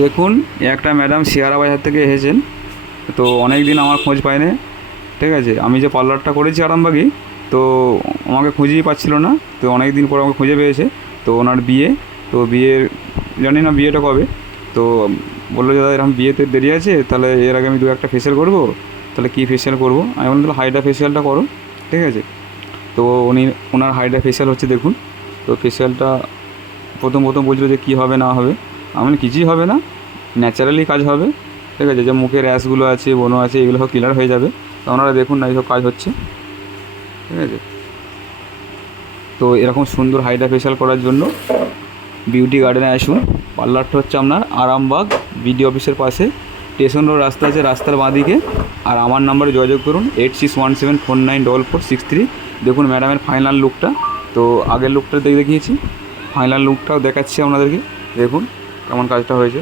দেখুন একটা ম্যাডাম শিয়ারা বাজার থেকে এসেছেন, তো অনেক দিন আমার খোঁজ পায়নি। ঠিক আছে, আমি যে পার্লারটা করেছি আরামবাগই, তো আমাকে খুঁজেই পাচ্ছিল না, তো অনেক দিন পর আমাকে খুঁজে পেয়েছে। তো ওনার বিয়ে, তো বিয়ের জানি না বিয়েটা কবে, তো বললো যে দাদা এরকম বিয়েতে দেরি আছে, তাহলে এর আগে আমি দু একটা ফেশিয়াল করবো, তাহলে কী ফেশিয়াল করবো? আমি বললাম তাহলে হাইড্রা ফেশিয়ালটা করো। ঠিক আছে, তো ওনার হাইড্রা ফেশিয়াল হচ্ছে দেখুন। তো ফেশিয়ালটা প্রথম প্রথম বলছিল যে কী হবে না হবে, আমি বললাম কিছুই হবে না, ন্যাচারালি কাজ হবে। ঠিক আছে, যে মুখে র্যাশগুলো আছে, ব্রণ আছে, এগুলো সব ক্লিয়ার হয়ে যাবে। তো আপনারা দেখুন না এইসব কাজ হচ্ছে। ঠিক আছে, তো এরকম সুন্দর হাইড্রা ফেশিয়াল করার জন্য বিউটি গার্ডেনে আসুন। পার্লারটা হচ্ছে আপনার আরামবাগ বিডি অফিসের পাশে, স্টেশন রোড রাস্তা আছে, রাস্তার বাঁদিকে। আর আমার নাম্বারে যোগাযোগ করুন 8617494463। দেখুন ম্যাডামের ফাইনাল লুকটা, তো আগের লুকটা দেখিয়েছি, ফাইনাল লুকটাও দেখাচ্ছি আপনাদেরকে। দেখুন কেমন কাজটা হয়েছে।